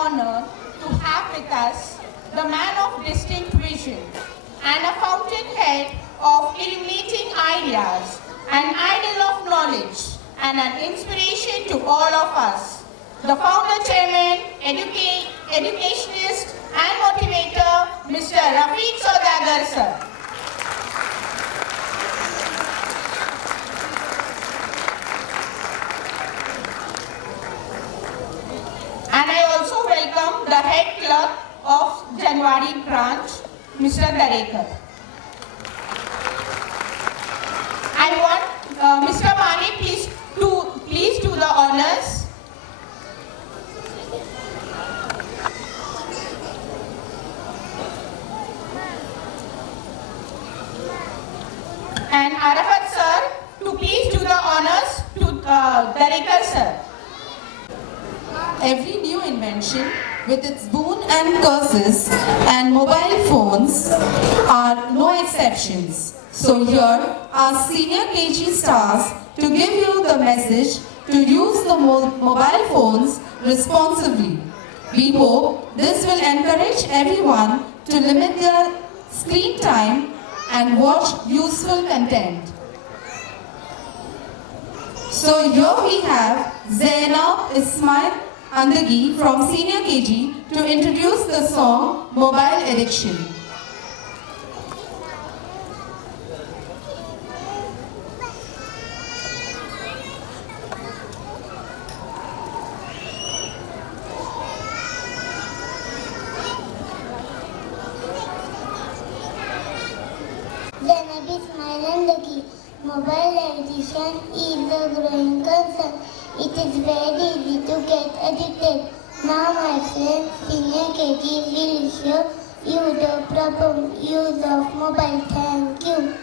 honor to have with us the man of distinct vision and a fountainhead of illuminating ideas, an idol of knowledge and an inspiration to all of us, the founder, chairman, educationist and motivator, Mr. Rafiq Saudagar sir. And I also welcome the head clerk of Janwadi branch, Mr. Darekar. I want Mr. Mani please do the honors. And Arafat sir to please do the honors to Darekar sir. Every new invention with its boon and curses, and mobile phones are no exceptions. So here are senior KG stars to give you the message to use the mobile phones responsibly. We hope this will encourage everyone to limit their screen time and watch useful content. So here we have Zainab Ismail Andagi from Senior KG to introduce the song Mobile Addiction. Zainab Ismail Andagi. Mobile addiction is a growing concern. It is very easy to get addicted. Now my friend, Senior KG will show you the proper use of mobile. Thank you.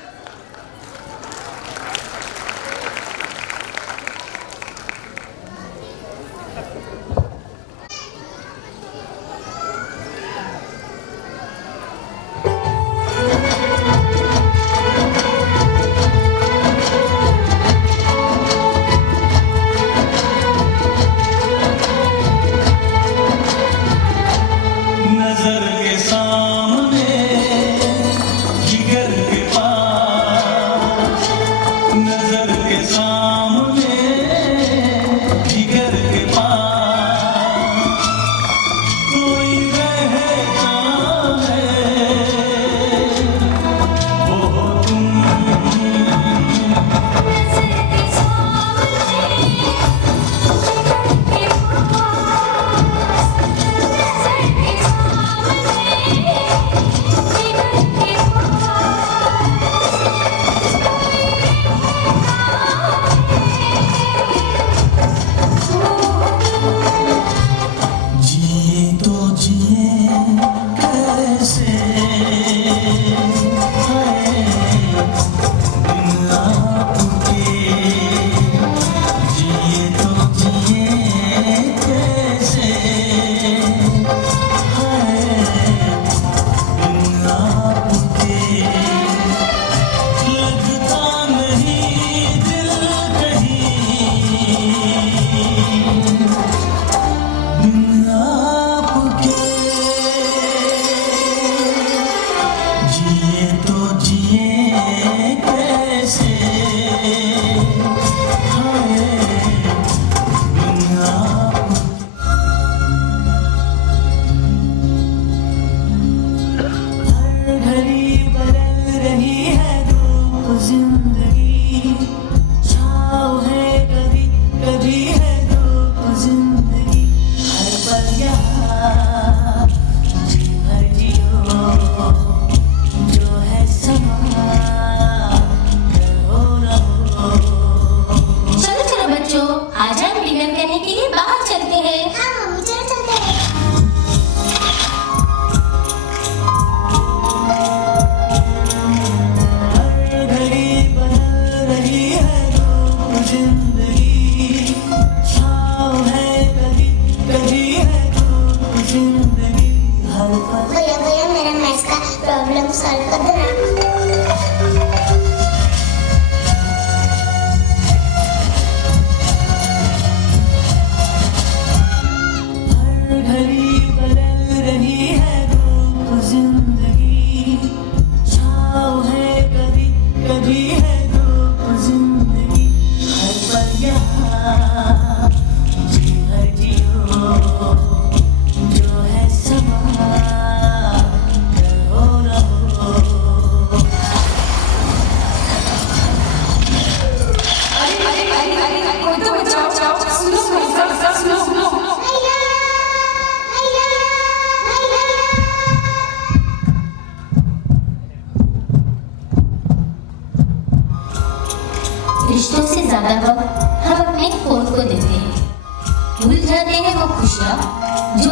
घड़ी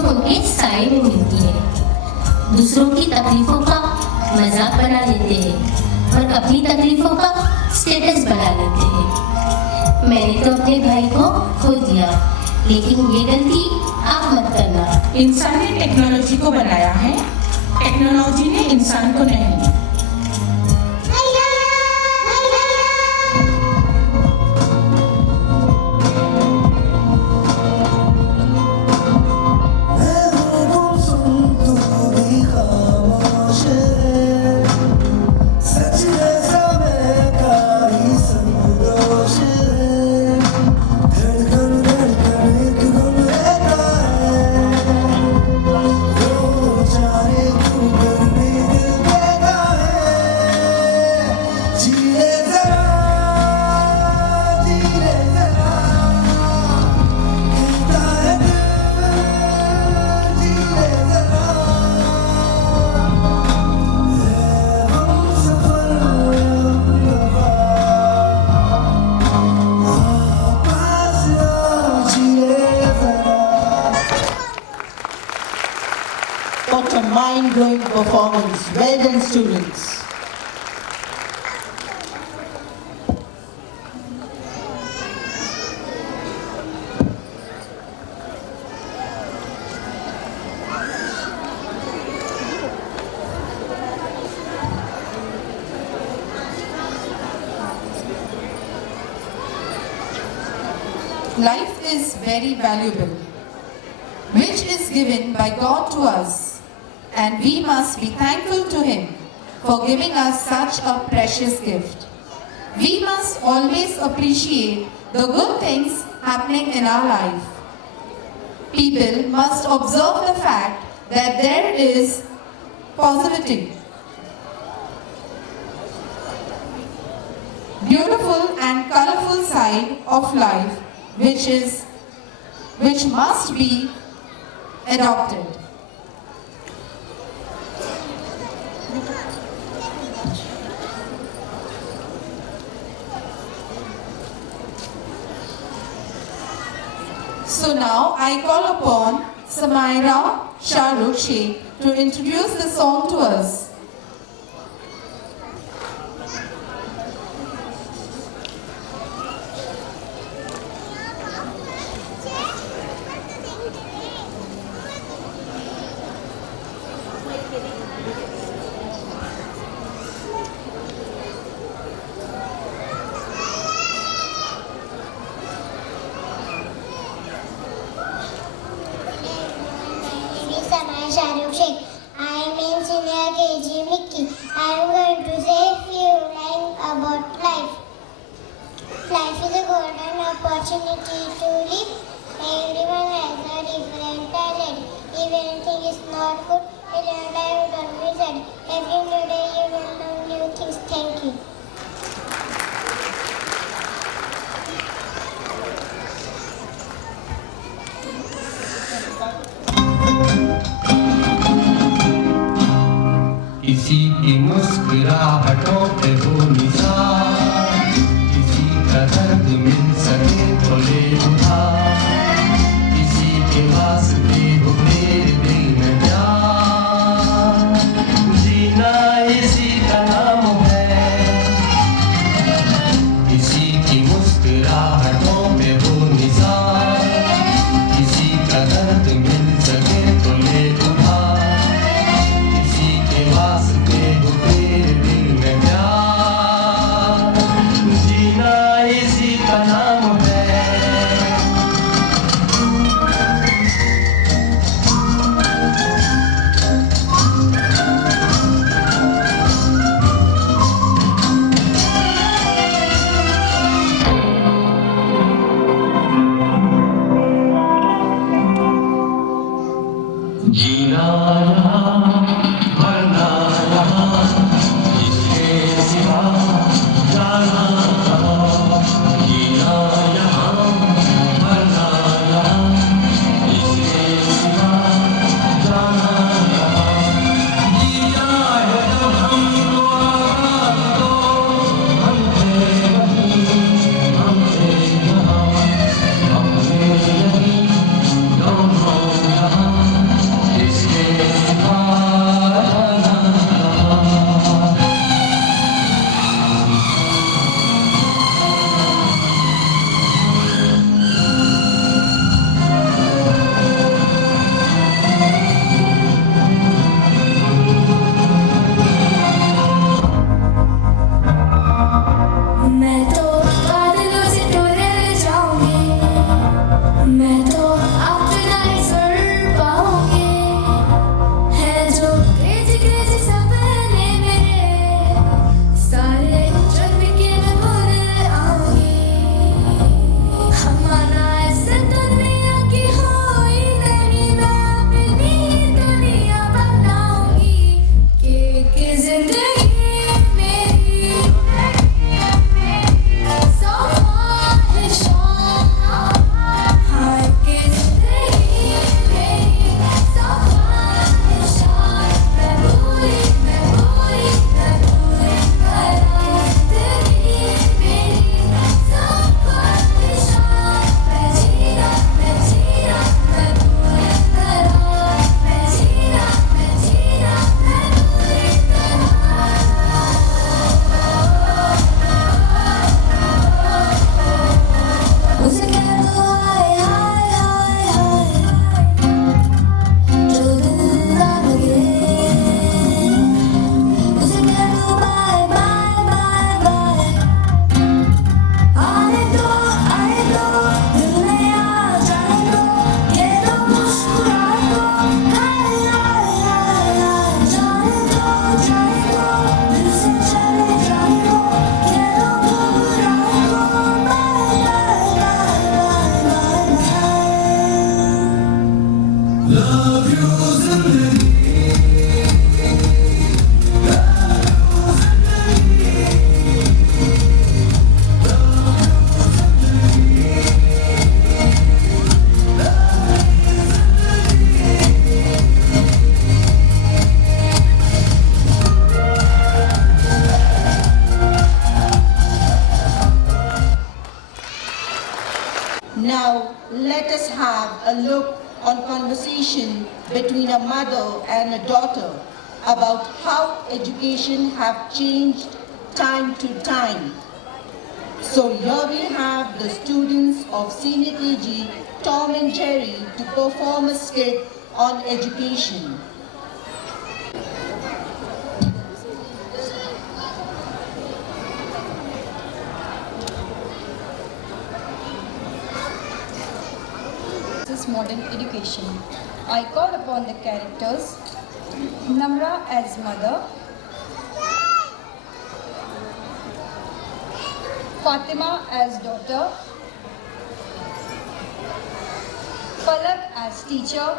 सिर्फ उनके साए में मिलती है। दूसरों की तकलीफों का मजाक बना लेते हैं और अपनी तकलीफों का स्टेटस बना लेते हैं। मैंने तो अपने भाई को खो दिया, लेकिन ये गलती आप मत करना। इंसान ने टेक्नोलॉजी को बनाया है, टेक्नोलॉजी ने इंसान को नहीं। What a mind-blowing performance. Well done, students. Life is very valuable, which is given by God to us, and we must be thankful to Him for giving us such a precious gift. We must always appreciate the good things happening in our life. People must observe the fact that there is positivity, beautiful and colorful side of life which must be adopted. So now I call upon Samaira Shahrukh Sheikh to introduce the song to us. I am in senior KG Mickey. I am going to say a few lines about life. Life is a golden opportunity to live. Everyone has a different talent. If anything is not good, you learn and don't be sad. Every new day you will learn new things. Thank you. किसी की मुस्कुराहटों पे हो निशान, किसी का दर्द मिल सके तो ले उधार, किसी के वास्ते हो मेरे दिल में प्यार, जीना इसी का नाम है। किसी की मुस्कुराहटों पे हो निशान, किसी का दर्द मिल सके तो ले उधार, वास्ते हो तेरे दिल में प्यार, जीना इसी का नाम है। जीना Now, let us have a look on conversation between a mother and a daughter about how education have changed time to time. So here we have the students of Senior KG Tom and Jerry to perform a skit on education. This modern education. I call upon the characters Namra as mother, Fatima as daughter, Palak as teacher,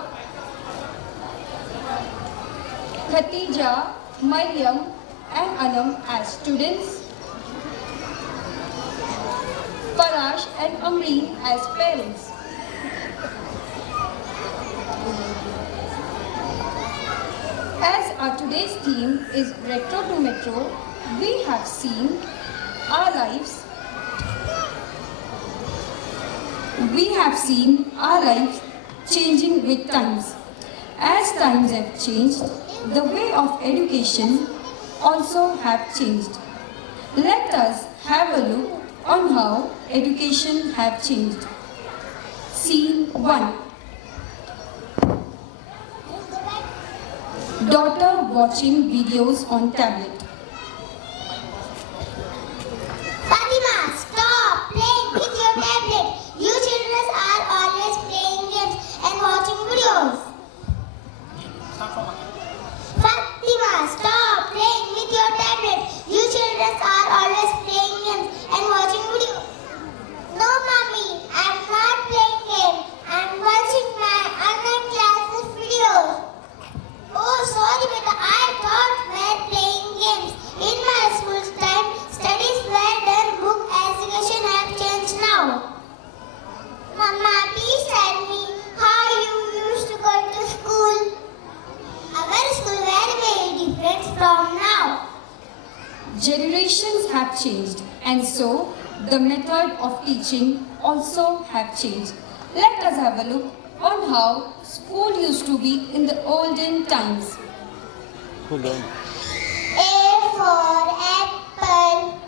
Khatija, Maryam and Anam as students, Parash and Amreen as parents. As our today's theme is Retro to Metro, we have seen our lives. We have seen our lives changing with times. As times have changed, the way of education also have changed. Let us have a look on how education have changed. Scene 1. Daughter watching videos on tablet. Fatima, stop playing with your tablet. You children are always playing games and watching videos. Fatima, stop playing with your tablet. You children are always playing games and watching videos. No, mommy, I'm not playing games. I'm watching my online classes videos. Oh, sorry, beta. I thought we're playing games. In my school time, studies were done. Book education have changed now. Mama, please tell me how you used to go to school. Our school very, very different from now. Generations have changed, and so the method of teaching also have changed. Let us have a look on how school used to be in the olden times. A for apple.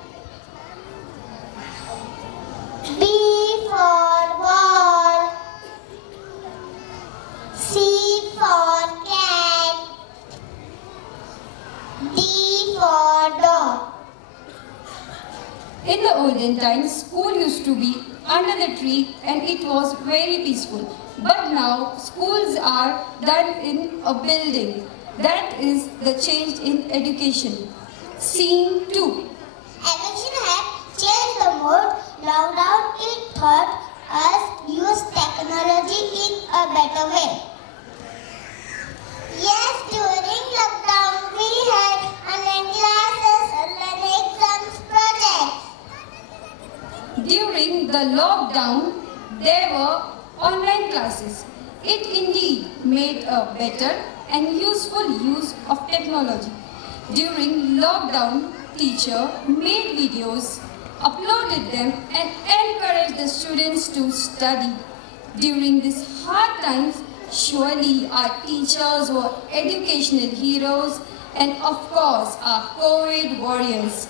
B for ball. C for cat. D for dog. In the olden times, school used to be under the tree and it was very peaceful. But now, schools are done in a building. That is the change in education. Scene 2. Evolution had changed the mode. Lockdown it taught us use technology in a better way. Yes, during lockdown we had online classes, online exams, projects. During the lockdown, there were online classes. It indeed made a better and useful use of technology. During lockdown, teacher made videos, uploaded them and encouraged the students to study. During these hard times, surely our teachers were educational heroes and of course our COVID warriors.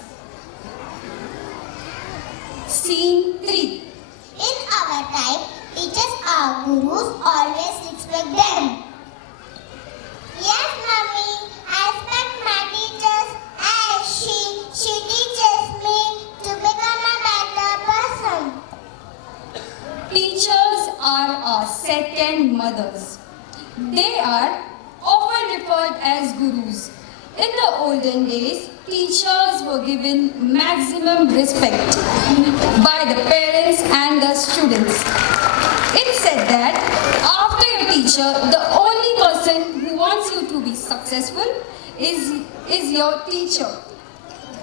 Scene 3. In our time, teachers are gurus, always respect them. Yes, mommy, I respect my teachers as she teaches me to become a better person. Teachers are our second mothers. They are often referred as gurus. In the olden days, teachers were given maximum respect by the parents and the students. It's said that after your teacher, the only person successful is your teacher.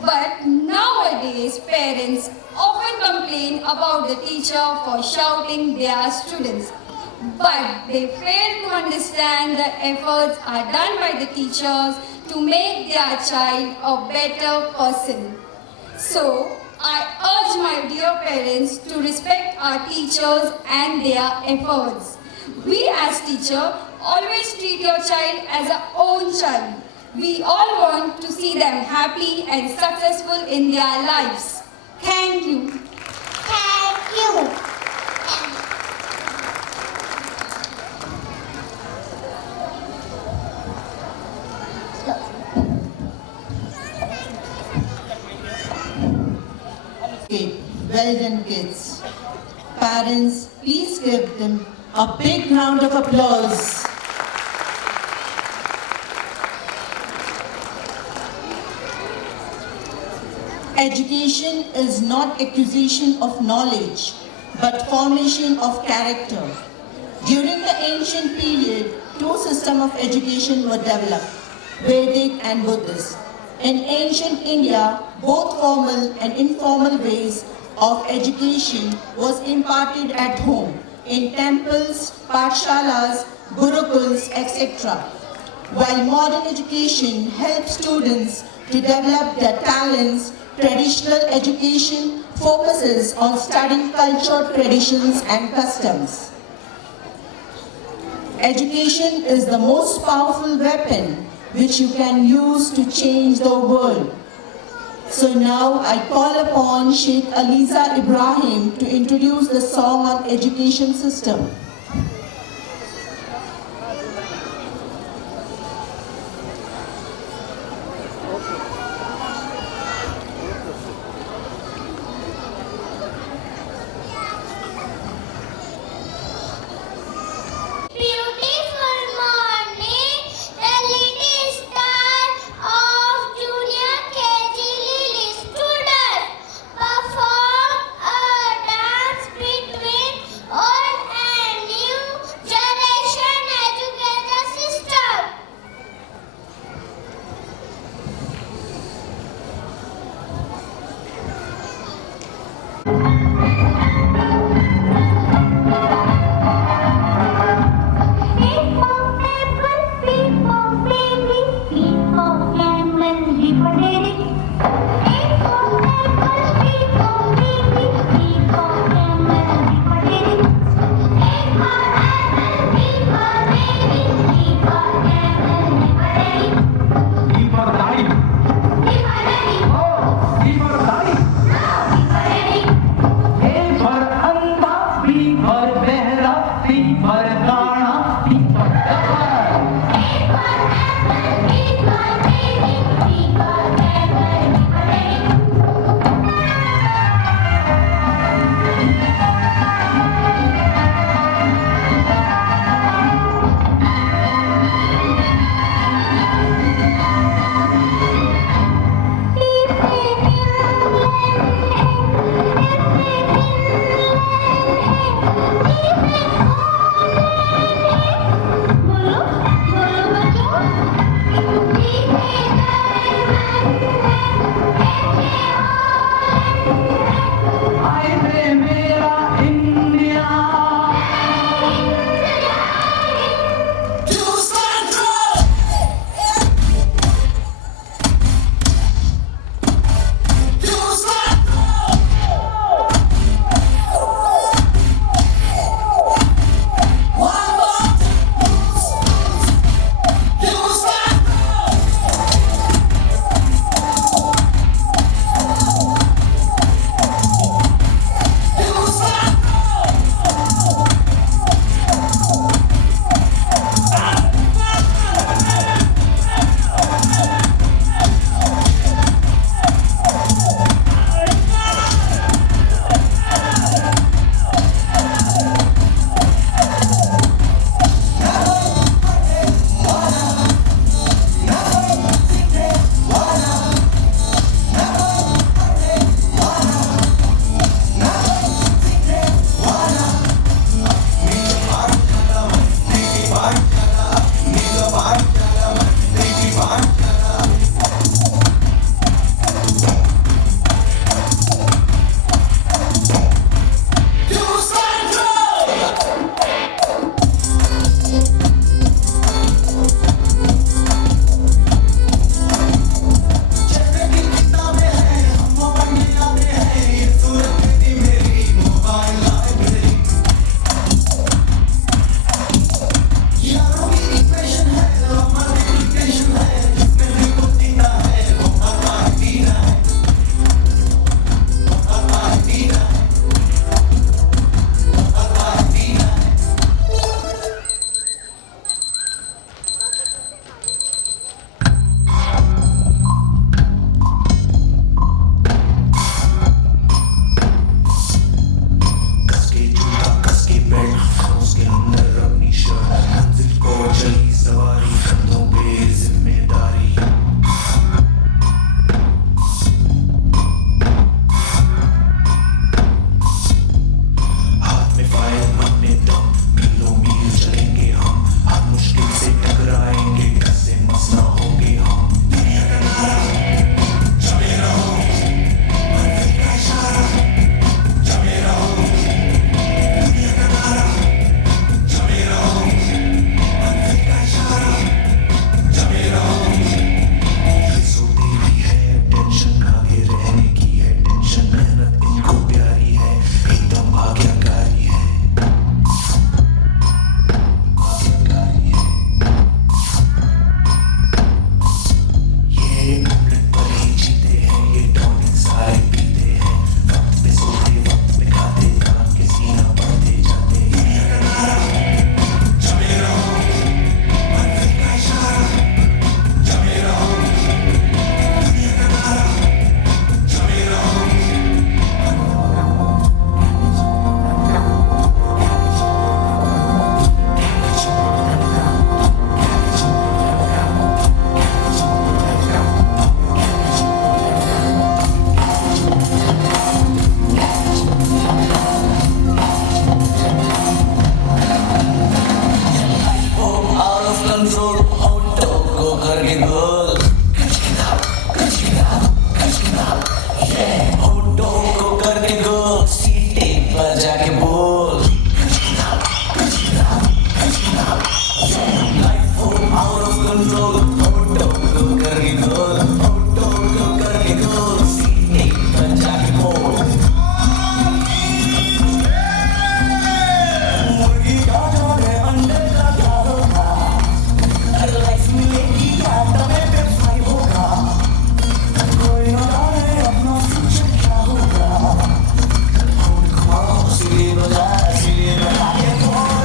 But nowadays, parents often complain about the teacher for shouting their students. But they fail to understand the efforts are done by the teachers to make their child a better person. So, I urge my dear parents to respect our teachers and their efforts. We as teachers always treat your child as our own child. We all want to see them happy and successful in their lives. Thank you. Thank you. Okay, well done, kids. Parents, please give them a big round of applause. Education is not acquisition of knowledge, but formation of character. During the ancient period, two systems of education were developed, Vedic and Buddhist. In ancient India, both formal and informal ways of education was imparted at home, in temples, pathshalas, gurukuls, etc. While modern education helps students to develop their talents, traditional education focuses on studying culture, traditions and customs. Education is the most powerful weapon which you can use to change the world. So now I call upon Sheikh Aliza Ibrahim to introduce the song on education system. Beautiful morning, the little star of Junior KG Lily students perform a dance between old and control auto को करके गोल auto को करके गोल सीटे पर जाके बोल life out of control auto को करके गोल ऑटो को करके गोल सीटे पर जाके बोल मुर्गी का जोड़े अंडे का क्या होगा हर लाइफ मिलेगी क्या तबे पे फ्राई होगा कोई ना जाने अपना फ्यूचर क्या होगा सिली बजा के बोल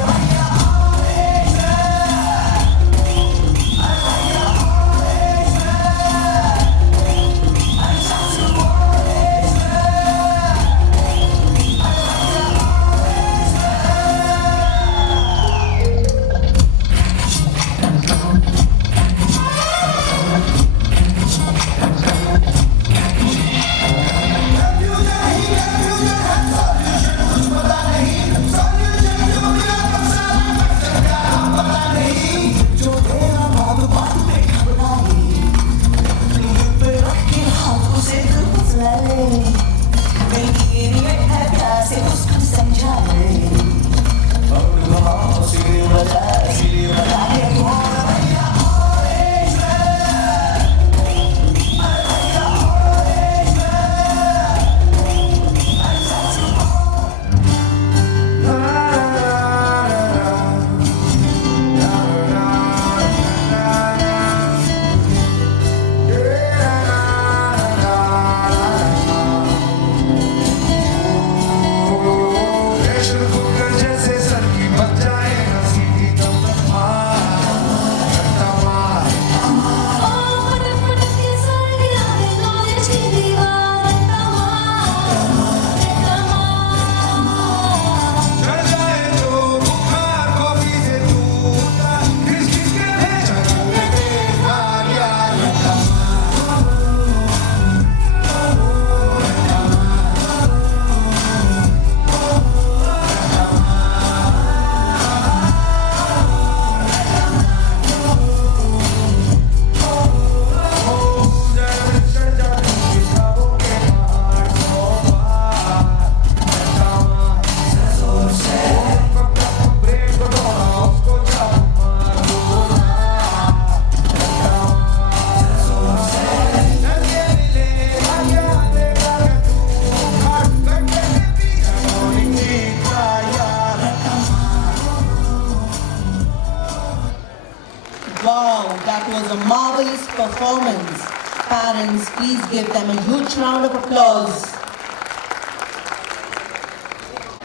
Wow, that was a marvelous performance. Parents, please give them a huge round of applause.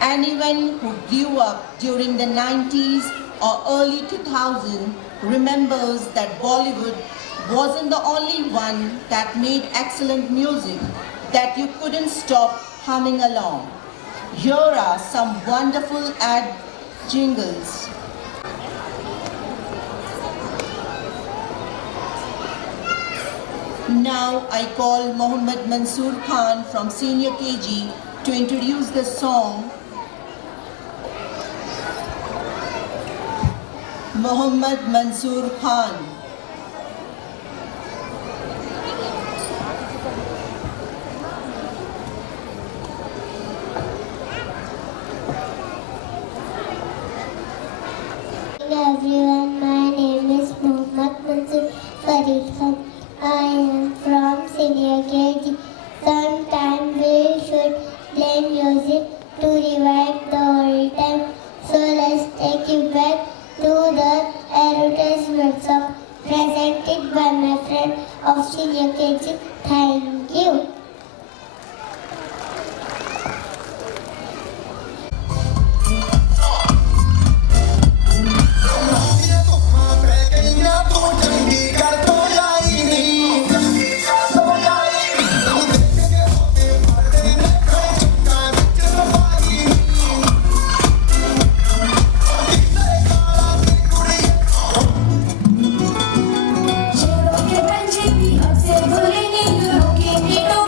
Anyone who grew up during the 90s or early 2000s remembers that Bollywood wasn't the only one that made excellent music that you couldn't stop humming along. Here are some wonderful ad jingles. Now I call Mohammad Mansoor Khan from Senior KG to introduce the song Mohammad Mansoor Khan. Everyone, my name is Mohammad Mansoor Farid Khan. I am from Senior KG. Sometimes we should play music to revive the old time. So let's take you back to the advertisement song presented by my friend of Senior KG. Thank you. शेरों के पंजे भी अब से बोलेंगे, यूरों के गीतों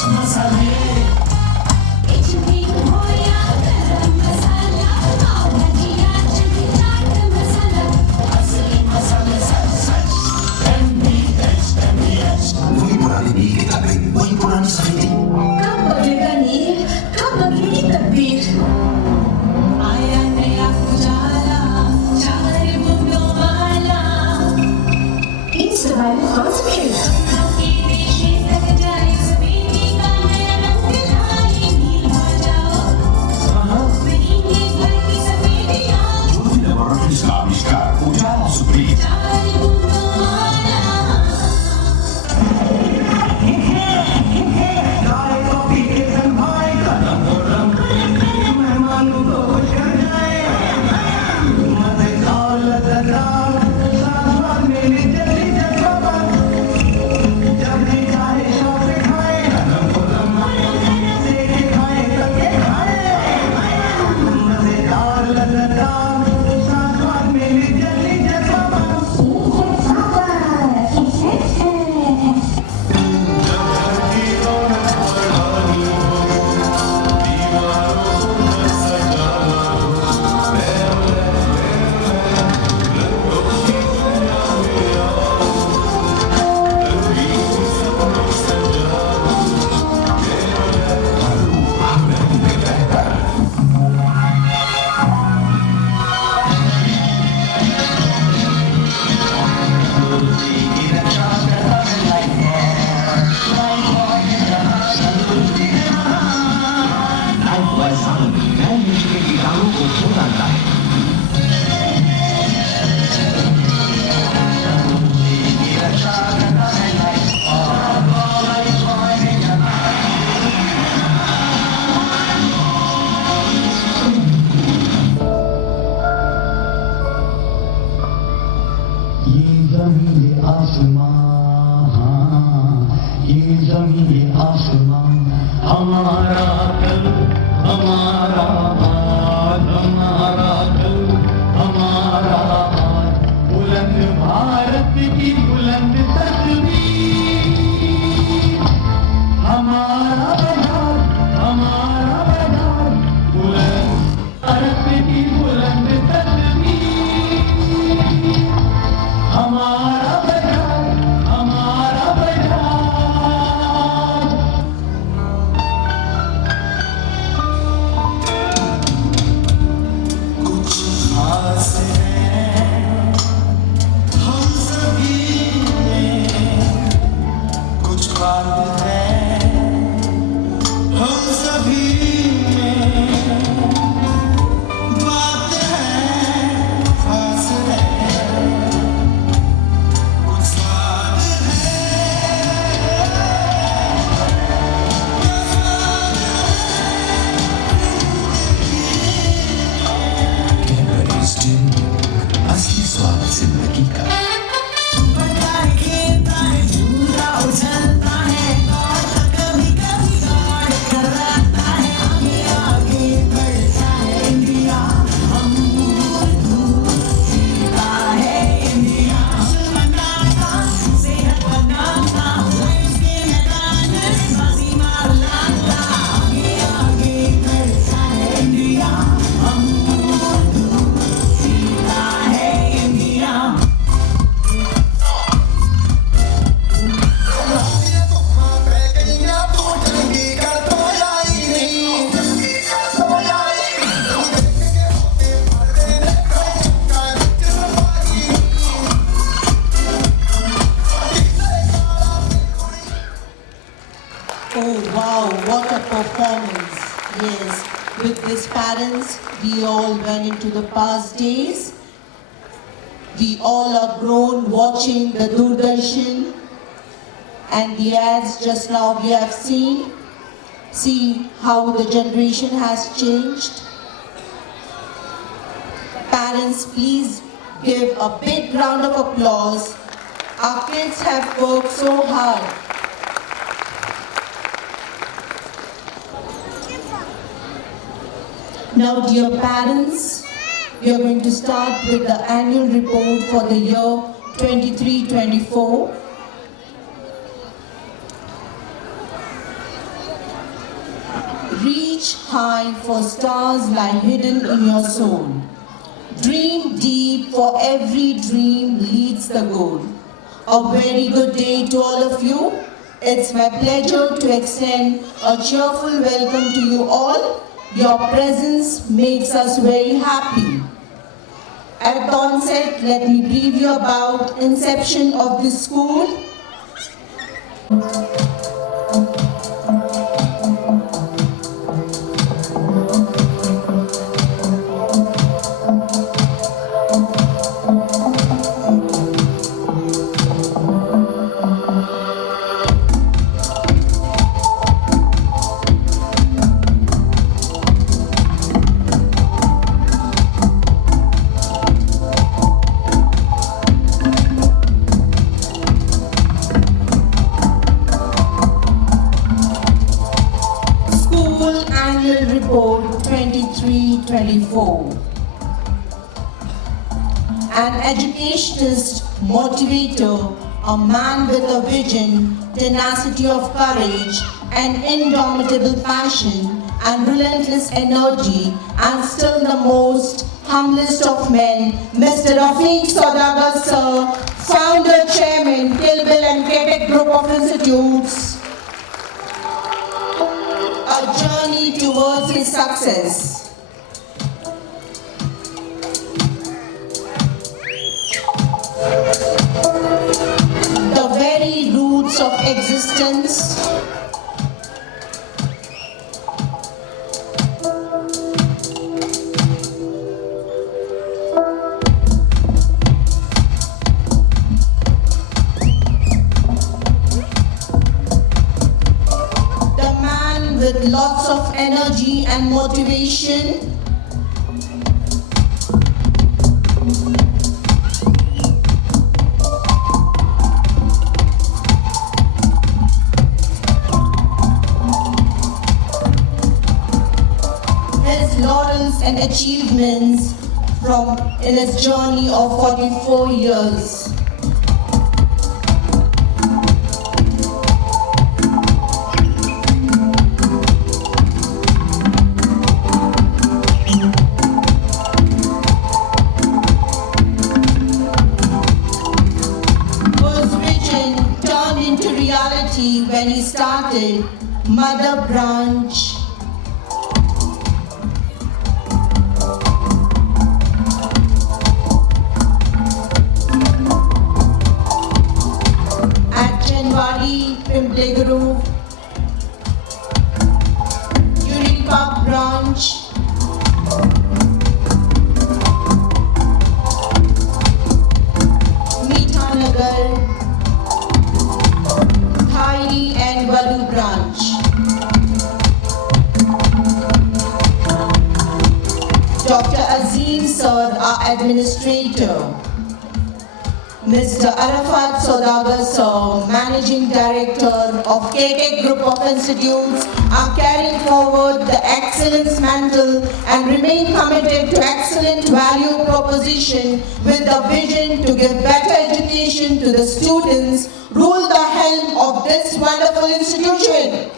वही पुरानी नील किताबें, वही पुरानी सफेदी। कब बदलेगा नील, कब बदलेगी तकदीर। आया नया उजाला, चादर बुंदों वाला। Instagram concentrate. Urbi Laboratories का आविष्कार उजाला सुप्रीम। हमारा कल हमारा आज, हमारा कल हमारा आज, बुलंद भारत की बुलंद तस्वीर। हमारा बाजार, बुलंद भारत की बुलंद तस्वीर। हमारा बाजार, हमारा बाजार। असली स्वाद जिंदगी का। Oh wow, what a performance. Yes, with these parents, we all went into the past days. We all are grown watching the Doordarshan and the ads just now we have seen. See how the generation has changed. Parents, please give a big round of applause. Our kids have worked so hard. Now, dear parents, we are going to start with the annual report for the year 23-24. Reach high, for stars lie hidden in your soul. Dream deep, for every dream leads the goal. A very good day to all of you. It's my pleasure to extend a cheerful welcome to you all. Your presence makes us very happy. At the onset, let me brief you about inception of this school. Annual Report 23-24. An educationist, motivator, a man with a vision, tenacity of courage, and indomitable passion, and relentless energy, and still the most humblest of men, Mr. Rafiq Saudagar sir, founder, chairman, Kilbill and Ketek Group of Institutes. A journey towards his success. The very roots of existence. With lots of energy and motivation. His laurels and achievements in his journey of 44 years. When he started Mother Branch. At Chenwadi, Pimpleguru, Unity Park Branch. Meetanagar, and Walu branch. Dr. Azim sir, our administrator. Mr. Arafat Saudagar sir, Managing Director of Ketek Group of Institutes, are carrying forward the excellence mantle and remain committed to excellent value proposition with the vision to give better education to the students. Rule the helm of this wonderful institution.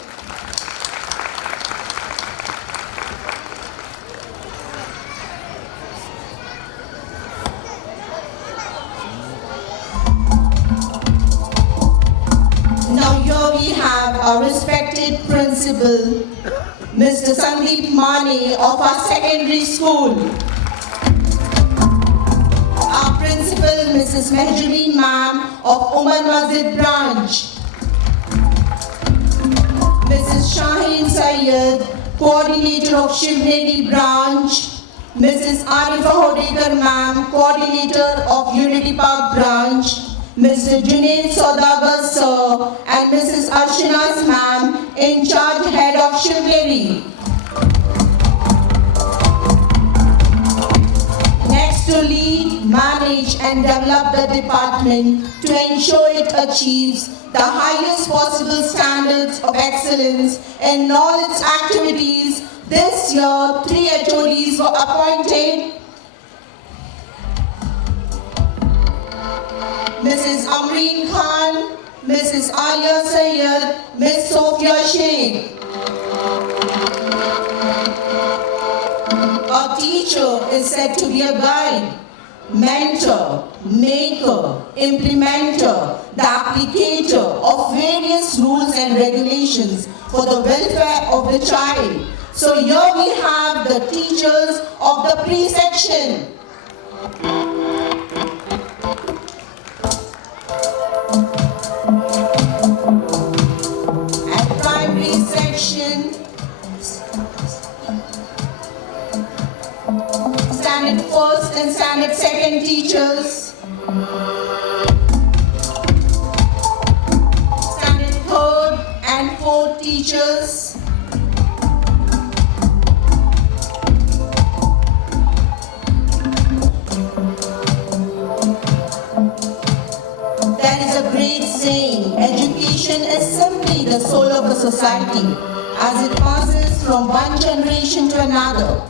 Now here we have our respected principal, Mr. Sandeep Mane of our secondary school. Our principal, Mrs. Mehjureen ma'am of Umar Masjid branch. Mrs. Shaheen Sayyed, coordinator of Shivneri branch. Mrs. Arifa Hodekar ma'am, coordinator of Unity Park branch. Mr. Junaid Saudagar sir and Mrs. Arshina's ma'am, in charge head of Shivneri. Next to lead, manage and develop the department to ensure it achieves the highest possible standards of excellence in all its activities. This year, 3 HODs were appointed. Mrs. Amreen Khan, Mrs. Alia Sayyed, Ms. Sophia Sheikh. teacher is said to be a guide, mentor, maker, implementer, the applicator of various rules and regulations for the welfare of the child. So here we have the teachers of the pre-section. At primary section, standard first and standard second teachers, standard third and fourth teachers, there is a great saying, education is simply the soul of a society as it passes from one generation to another.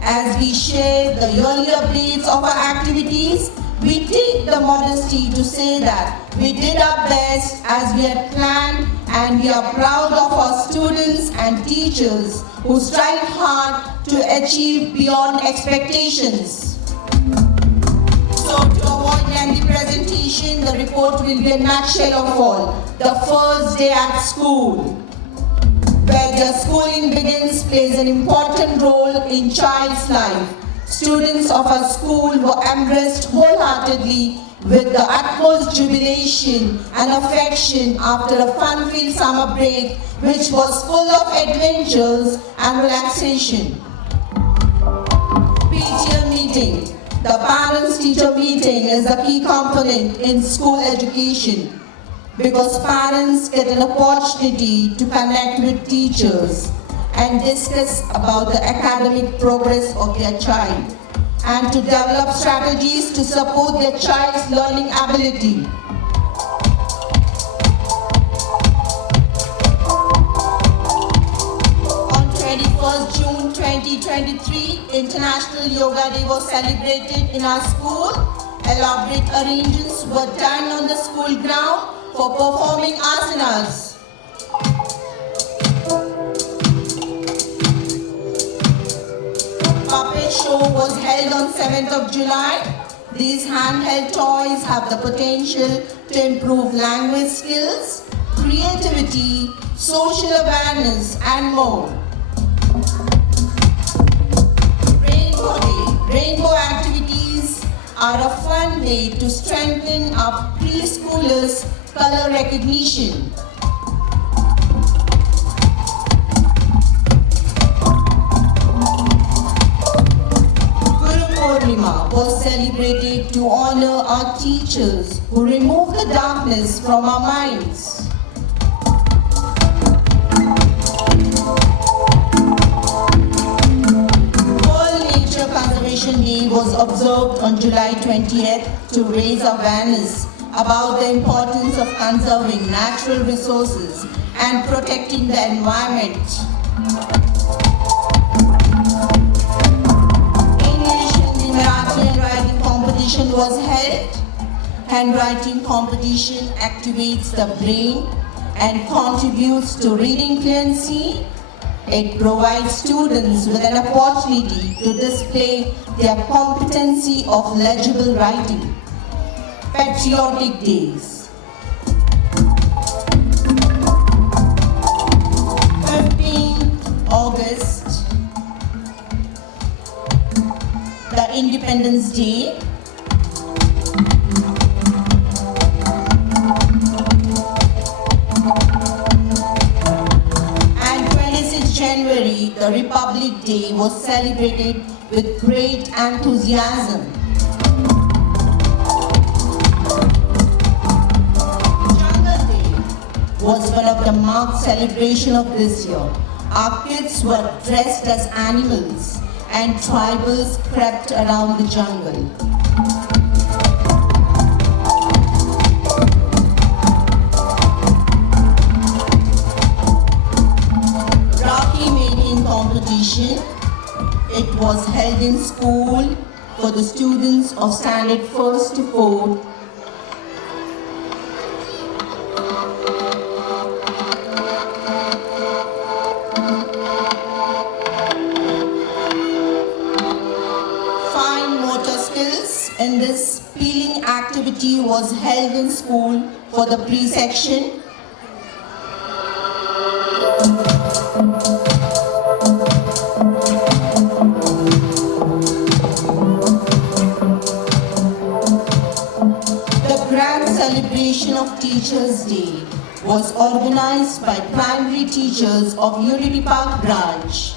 As we share the yearly updates of our activities, we take the modesty to say that we did our best as we had planned, and we are proud of our students and teachers who strive hard to achieve beyond expectations. So to avoid lengthy presentation, the report will be a nutshell of all. The first day at school, where their schooling begins, plays an important role in child's life. Students of our school were embraced wholeheartedly with the utmost jubilation and affection after a fun-filled summer break, which was full of adventures and relaxation. PTA meeting. The parents-teacher meeting is a key component in school education, because parents get an opportunity to connect with teachers and discuss about the academic progress of their child and to develop strategies to support their child's learning ability. On 21st June 2023, International Yoga Day was celebrated in our school. Elaborate arrangements were done on the school ground for performing asanas. Puppet show was held on 7th of July. These handheld toys have the potential to improve language skills, creativity, social awareness, and more. Rainbow Day. Rainbow activities are a fun way to strengthen our preschoolers' color recognition. Guru Purnima was celebrated to honor our teachers who remove the darkness from our minds. World Nature Conservation Day was observed on July 20th to raise awareness about the importance of conserving natural resources and protecting the environment. English, Hindi, Marathi handwriting competition was held. Handwriting competition activates the brain and contributes to reading fluency. It provides students with an opportunity to display their competency of legible writing. Patriotic Days. 15th August, the Independence Day. And 26th January, the Republic Day was celebrated with great enthusiasm. Was one of the marked celebration of this year. Our kids were dressed as animals and tribals crept around the jungle. Rakhi making competition. It was held in school for the students of standard 1st to 4th. when this peeling activity was held in school for the pre-section? The grand celebration of Teachers' Day was organized by primary teachers of Unity Park branch.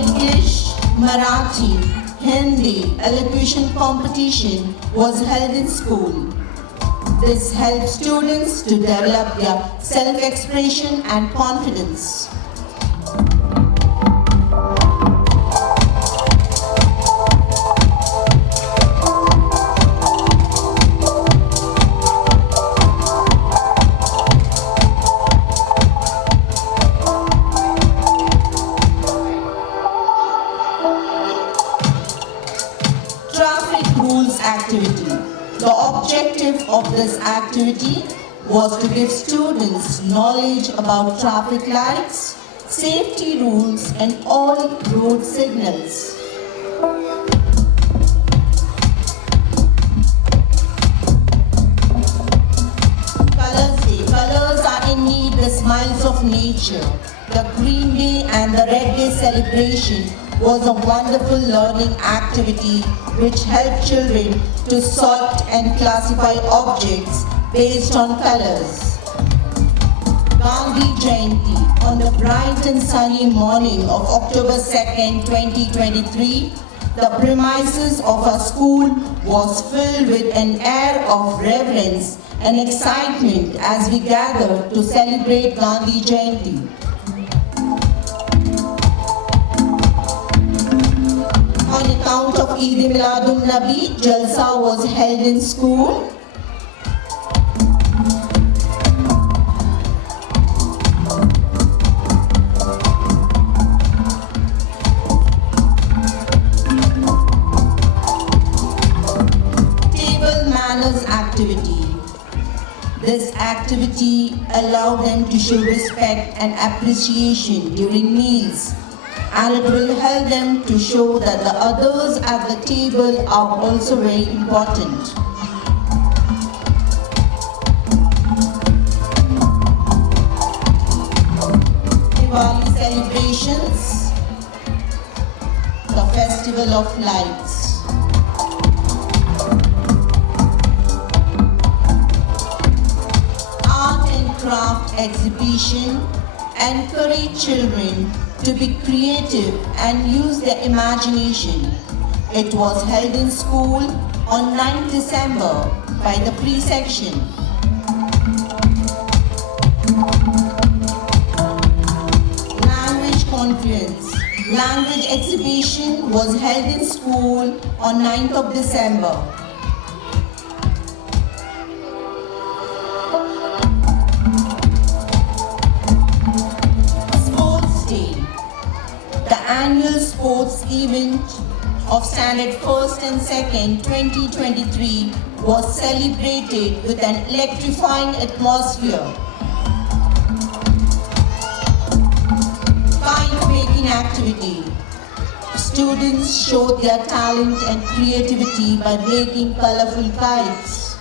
English, Marathi, Hindi elocution competition was held in school. This helps students to develop their self-expression and confidence. Traffic rules activity. The objective of this activity was to give students knowledge about traffic lights, safety rules and all road signals. Colors Day. Colors are indeed the smiles of nature. The Green Day and the Red Day celebration was a wonderful learning activity which helped children to sort and classify objects based on colors. Gandhi Jayanti. On the bright and sunny morning of October 2nd, 2023, the premises of our school was filled with an air of reverence and excitement as we gathered to celebrate Gandhi Jayanti. On account of Eid Miladun Nabi, Jalsa was held in school. Table manners activity. This activity allowed them to show respect and appreciation during meals, and it will help them to show that the others at the table are also very important. Diwali celebrations, the festival of lights. Art and craft exhibition encourage children to be creative and use their imagination. It was held in school on 9th December by the pre-section. Language conference. Language exhibition was held in school on 9th of December. Sports Day. The annual sports event of Standard 1st and 2nd 2023 was celebrated with an electrifying atmosphere. Kite making activity. Students showed their talent and creativity by making colorful kites.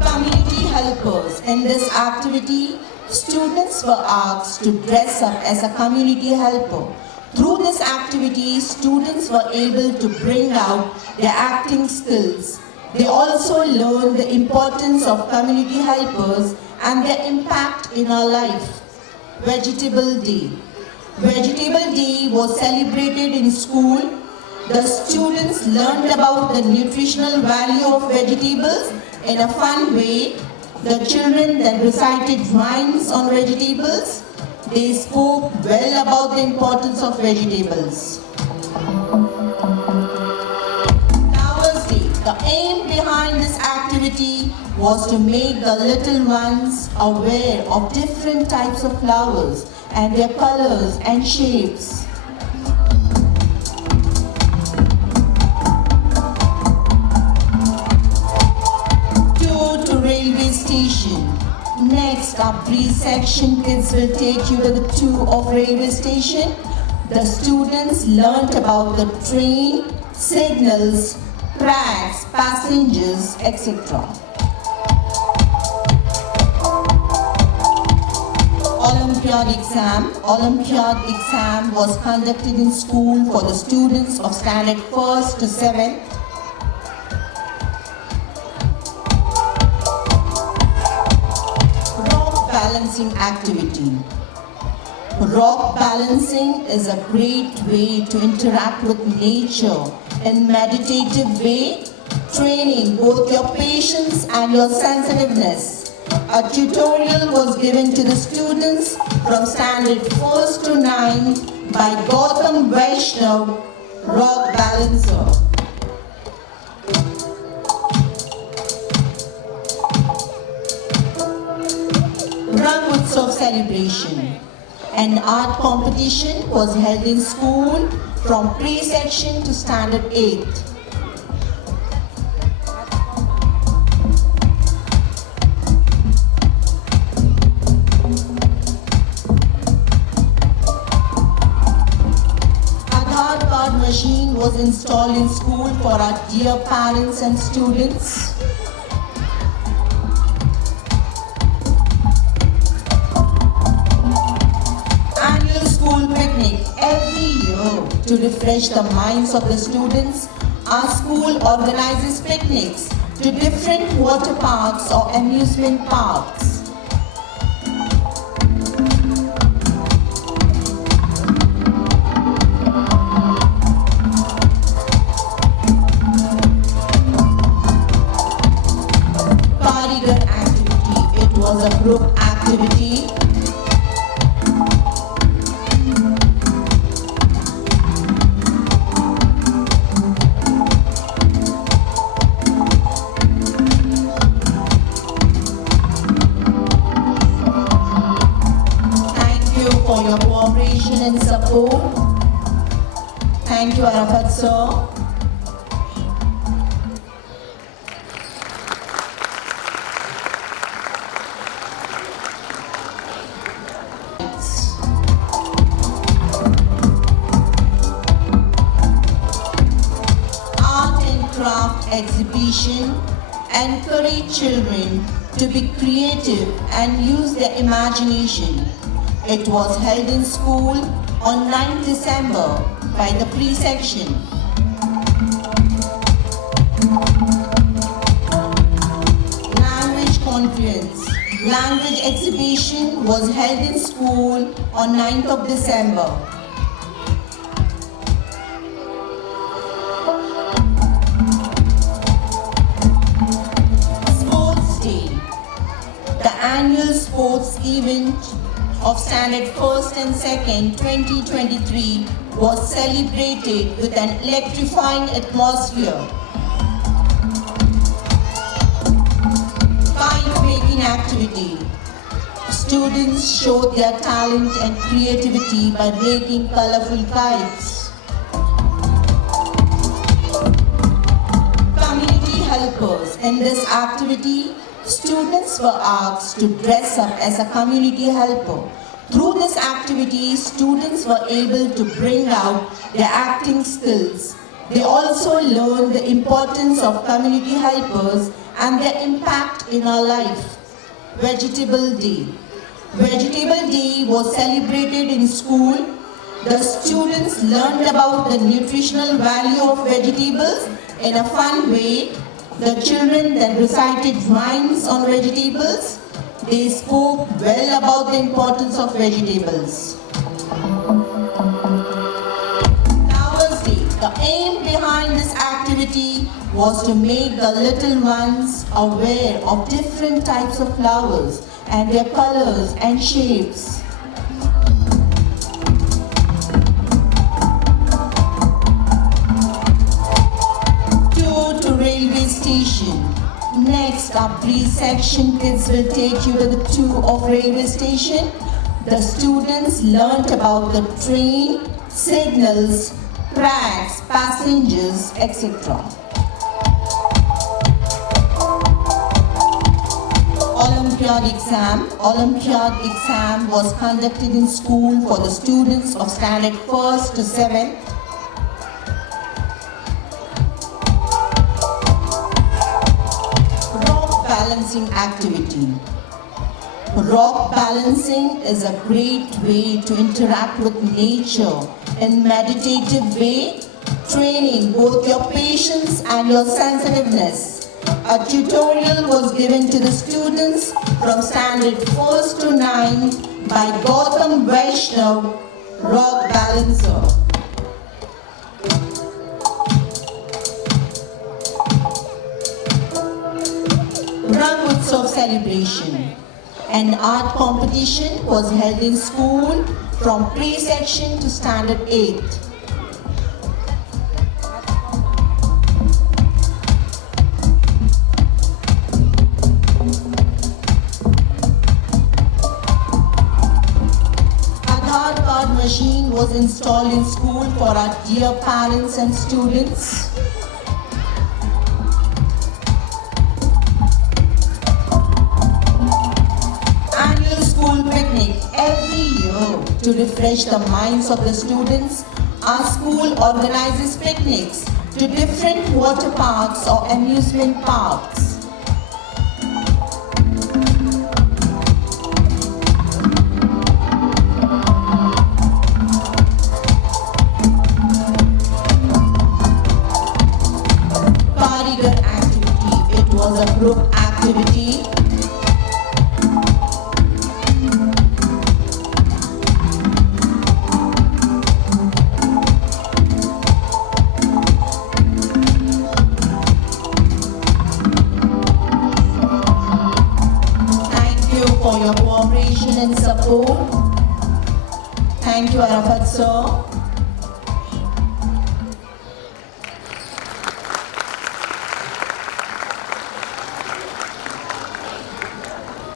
Community helpers. In this activity, students were asked to dress up as a community helper. Through this activity, students were able to bring out their acting skills. They also learned the importance of community helpers and their impact in our life. Vegetable Day. Vegetable Day was celebrated in school. The students learned about the nutritional value of vegetables in a fun way. The children then recited rhymes on vegetables. They spoke well about the importance of vegetables. Flowers Day. The aim behind this activity was to make the little ones aware of different types of flowers and their colors and shapes. Next, our pre-section kids will take you to the tour of railway station. The students learnt about the train, signals, tracks, passengers, etc. Olympiad exam was conducted in school for the students of standard 1st to 7th. Rock balancing activity. Rock balancing is a great way to interact with nature in meditative way, training both your patience and your sensitiveness. A tutorial was given to the students from standard 1st to 9th by Gautam Vaishnav, rock balancer. Rang Utsav celebration. An art competition was held in school from pre-section to standard 8th. Machine was installed in school for our dear parents and students. Annual school picnic every year to refresh the minds of the students. Our school organizes picnics to different water parks or amusement parks. Was a group activity. Thank you for your cooperation and support. Thank you, Arafat sir. Exhibition encourage children to be creative and use their imagination. It was held in school on 9th December by the pre-section. Language conference. Language exhibition was held in school on 9th of December. Annual sports event of standard 1st and 2nd 2023 was celebrated with an electrifying atmosphere. Kite making activity. Students showed their talent and creativity by making colorful kites. Community helpers. In this activity, students were asked to dress up as a community helper. Through this activity, students were able to bring out their acting skills. They also learned the importance of community helpers and their impact in our life. Vegetable Day. Vegetable Day was celebrated in school. The students learned about the nutritional value of vegetables in a fun way. The children then recited rhymes on vegetables. They spoke well about the importance of vegetables. Flowers Day. The aim behind this activity was to make the little ones aware of different types of flowers and their colors and shapes. Station. Next, our pre-section kids will take you to the tour of railway station. The students learnt about the train, signals, tracks, passengers, etc. Olympiad exam. Olympiad exam was conducted in school for the students of standard 1st to 7th. Rock balancing activity. Rock balancing is a great way to interact with nature in meditative way, training both your patience and your sensitiveness. A tutorial was given to the students from standard 1st to 9 by Gautam Vaishnav, rock balancer. Rang Utsav celebration. An art competition was held in school from pre-section to standard 8th. Aadhaar card machine was installed in school for our dear parents and students. Annual school picnic every year to refresh the minds of the students. Our school organizes picnics to different water parks or amusement parks. Karigar activity, it was a group activity. Thank you for your cooperation and support. Thank you, Arafat sir.